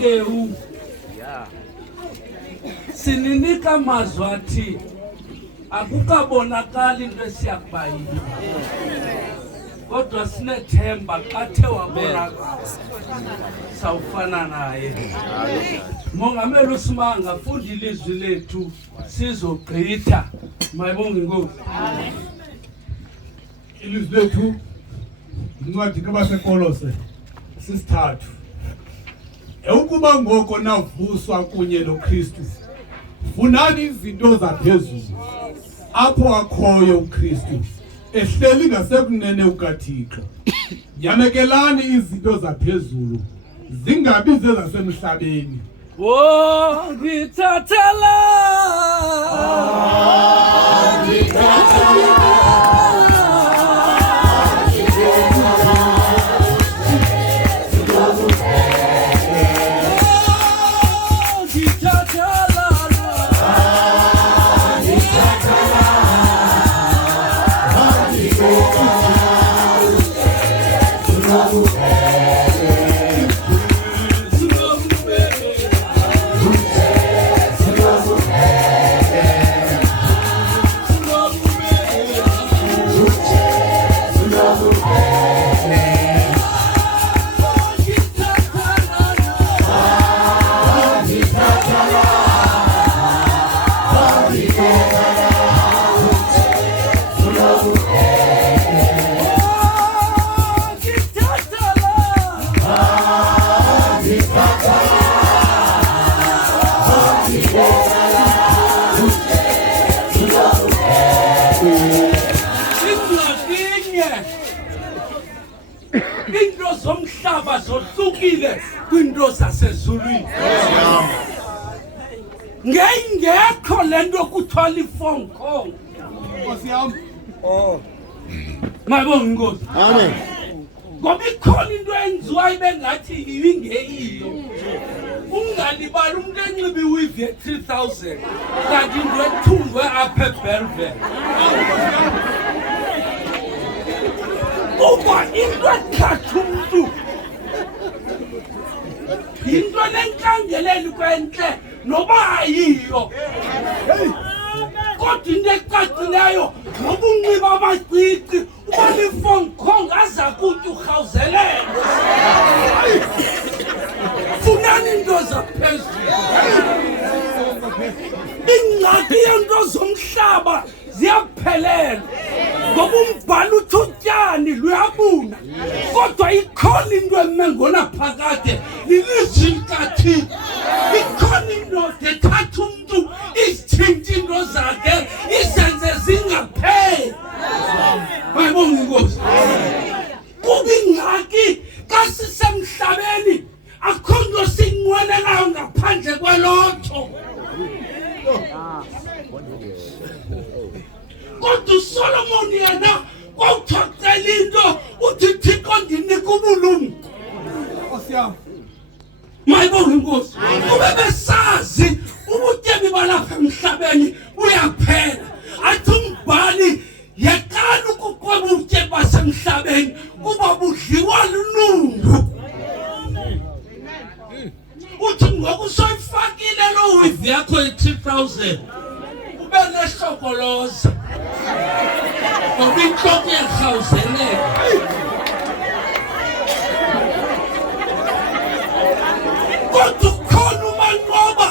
Nkewu. Sininika mazwathi akukabonakali into esiyakubayini. Kodwa sinethemba xa the wabonakala sawufana naye. Mongameli uSimanga funda ilizwi lethu sizogqitha. Mayibonge Nkosi. Ilizwi lethu incwadi kaBasekolose sisithathu. Ukuba ngoko navuswa kunye noKristu, funani izinto zaphezulu apho akhoyo uKristu ehleli ngasekunene kukaThixo. Yamekelani izinto zaphezulu zingabi zezasemhlabeni. Oh, ngithathela. Into zomhlaba zohlukile kwinto zasezulwini. Ngengekho lento kuthiwa iphone call. Nkosi yami. Mayibonge Nkosi. Amen. Ngoba ikhona into enziwayo bengathi ingeyiyo. Ungalibali umuntu enxibe iwivi ye-3,000 kanti into ethungwe apha eBellville. Uba into ethatha umuntu into nenkangeleli kwentle noba ayiyo. Kodwa into ecacileyo noba unxiba amacici uba liphone call aza kuthi urhawuzelele. Funani into zaphezulu. Ingxaki yeento zomhlaba ziyaphelela. Ngoba umbhalo uthi utyani luyabuna. Kodwa ikhona into emengona phakade lilizwi likaThixo. Ikhona indoda ethatha umntu izithinta into zakhe izenze zingapheli. Mayibonge Nkosi. Kuba ingxaki xa sisemhlabeni akho nto sinqwenelayo ngaphandle kwelotho. Kodwa uSolomon yena kwawuthocela into uthi Thixo ndinika ubulumko. Nkosi yami. Mayibonge Nkosi. Kube besazi ubutyebi balapha emhlabeni buyaphela. Athi umbhali yeqala ukuqweba ubutyebi basemhlabeni kuba budliwa lunundu. Uthi ngoku soyifakile lo wivi yakho ye-3,000 ube nehlokoloza. Ngoba intloko iyarhawuzeleka. Kodwa ukhona umanqoba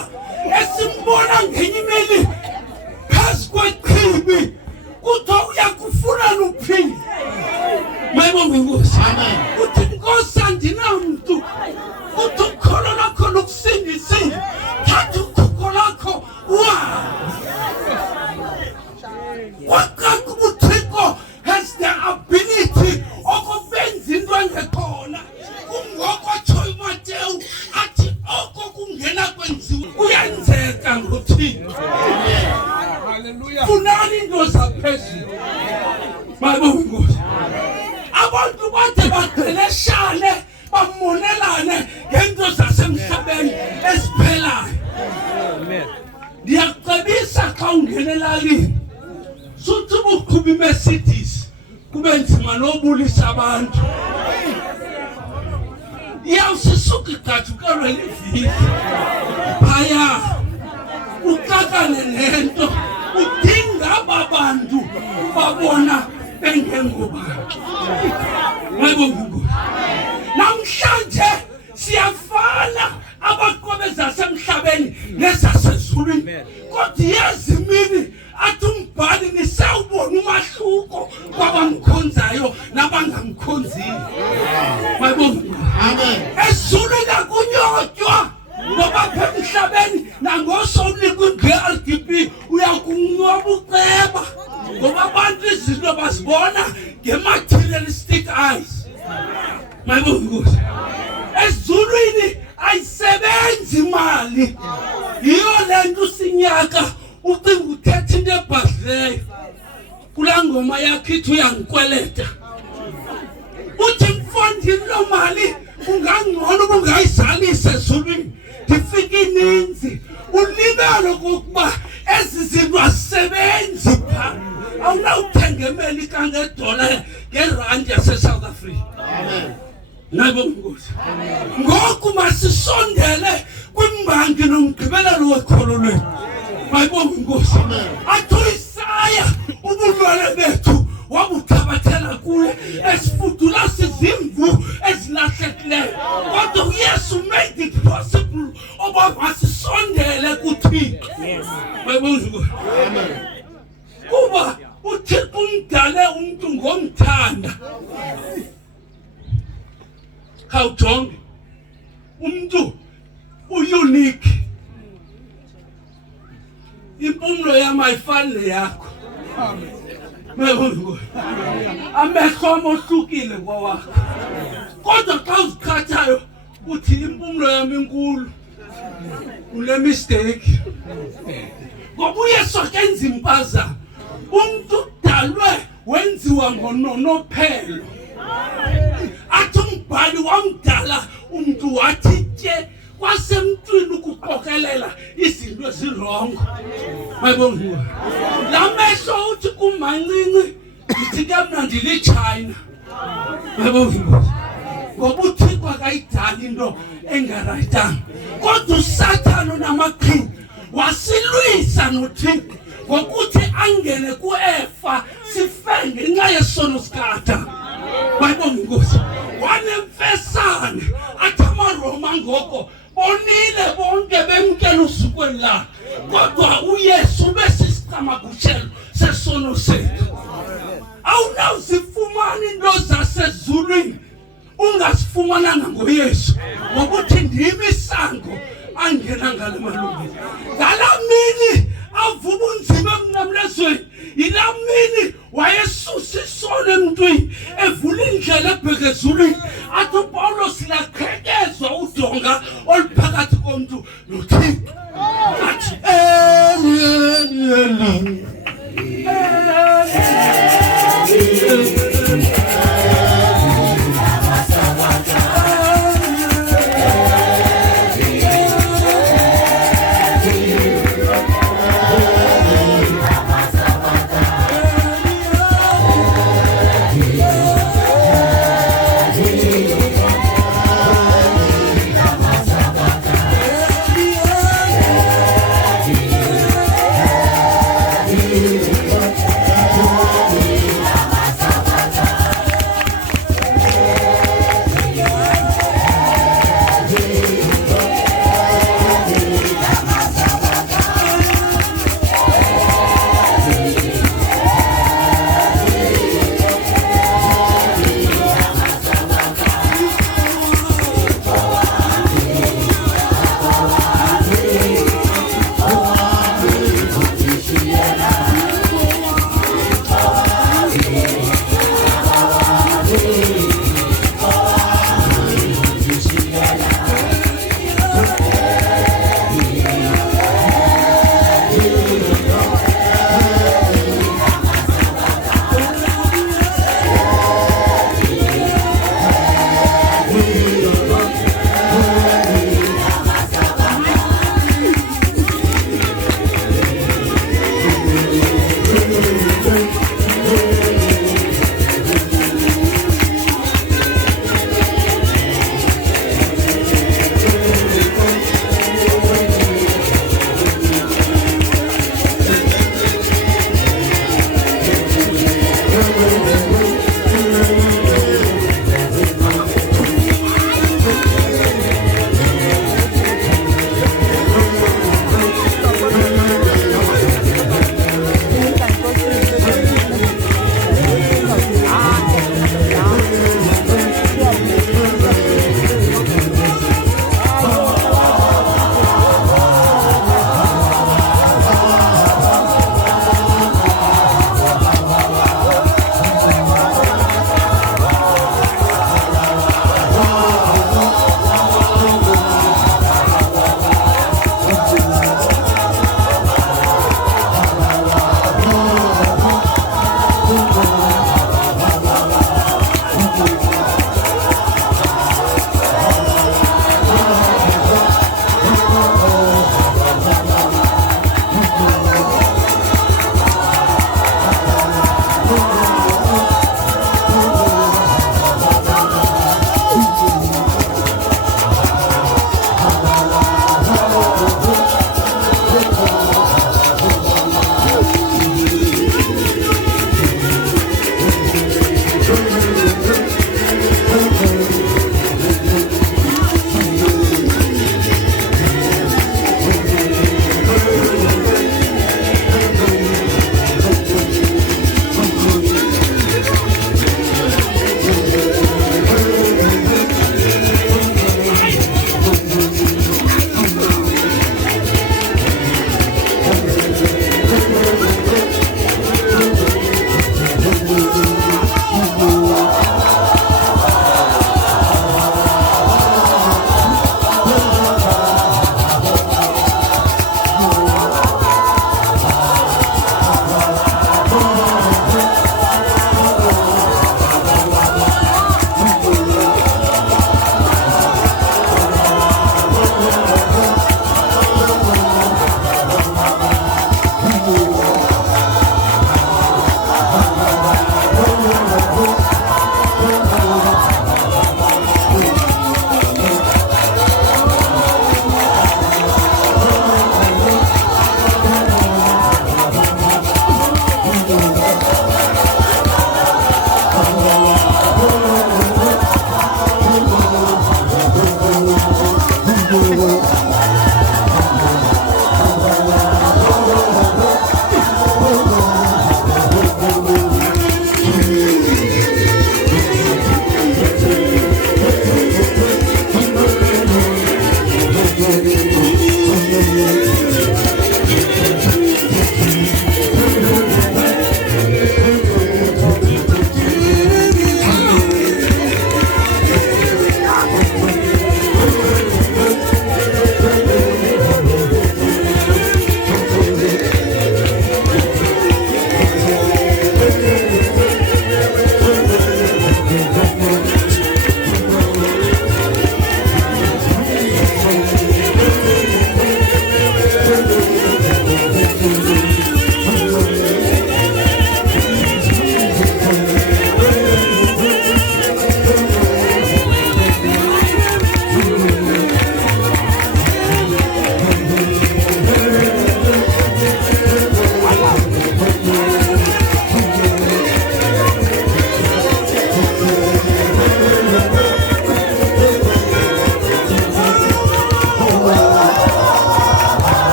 esimbona ngenye imini phezu kwechibi kuthiwa uyakufuna luphile. Mayibonge Nkosi. Uthi Nkosi andinamntu. Uthi ukholo lakho lukusindisile. Thatha ukholo lakho Wakati uThixo has the ability okubenza into engekhona. Kungoko atsho uMateyu athi oko kungena kwenziwa kuyenzeka ngoThixo. Hallelujah. Funani into zaphezulu. Mayibonge Nkosi. Abantu bathe baqeleshane bamonelane ngento zasemhlabeni eziphelayo. Ndiyacebisa xa ungena elalini suthi ubuqhubi Mercedes kube nzima nobulisa abantu. iyawusisuka igqajukelwe livili phaya uxakane nento udinga ababantu ubabona bengengobakhe. Namhlanje siyafana abaqobe zasemhlabeni nezasezulwini, kodwa yazimini athi umbhali nisawubona umahluko kwabamkhonzayo nabangamkhonziyo. Amen. Ezulwini akunyotywa ngoba apha emhlabeni nangosonika nge-RDP uyakunqoba uceba ngoba abantu izinto bazibona nge-materialistic eyes. Ezulwini ayisebenzi imali, yiyo le nto usinyaka ucinga uthetha into ebhadleyo. Kulaa ngoma yakho ithi uyangikweleta, uthi mfondini loo mali ungangcono ubungayizalisa ezulwini ndifika ininzi. Ulibele kokuba ezi zinto azisebenzi phaa, awunawuthenga emeli kangedola ngerandi yaseSouth Africa. Amen. Ngoku masisondele kwimbangi nomgqibelelo wekholo lwethu. Mayibonge inkosi. Athi uIsaya ubulwele bethu wabuthabathela kuye, esifudula sizimvu ezilahlekileyo, kodwa uYesu made it possible oba masisondele kuThixo. Mayibonge inkosi. Kuba uThixo umdale umuntu ngomthanda. Khawujonge umuntu unique, impumlo yami ayifani neyakho. Amehlo amohlukile kwawakho, kodwa xa uzikhathayo uthi impumlo yami inkulu. Ule mistake ngoba uYesu akenza impazamo. Umuntu udalwe wenziwa ngononophelo. Athi umbhali wamdala umuntu wathi tye kwasemntwini ukuqokelela izinto ezirongo. Mayibonge. La mehlo uthi kumancinci ndithi ke mna ndiliChina. Mayibonge. Ngoba uThixo akayidali into engarayitanga, kodwa uSathane namaqhinga wasilwisa noThixo ngokuthi angene kuEfa sife ngenxa yesono sikata. Mayibonge inkosi. Wanemfesane athi amaRoma ngoko bonile bonke bemkela usukweni lakhe, kodwa uYesu ubesisicamagushelo sesono sethu. Awunawuzifumana into zasezulwini ungasifumananga ngoYesu, ngokuthi ndimi isango angena ngale malungelo. Ngala mini avuba unzima emnqamlezweni, yilaa mini wayesusa isono emntwini evula indlela ebheke ezulwini. Athi uPaarl silaqhekezwa udonga oluphakathi komntu noThixo. Athi Eli, Eli, Eli.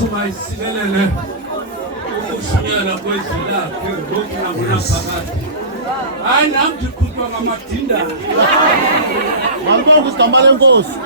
Inkosi mayisilelele ukushunyela kwezwi lakhe ngoku nakunaphakade. Hayi nam ndiqhutywa ngamadinda. Ngambongo sigama lenkosi.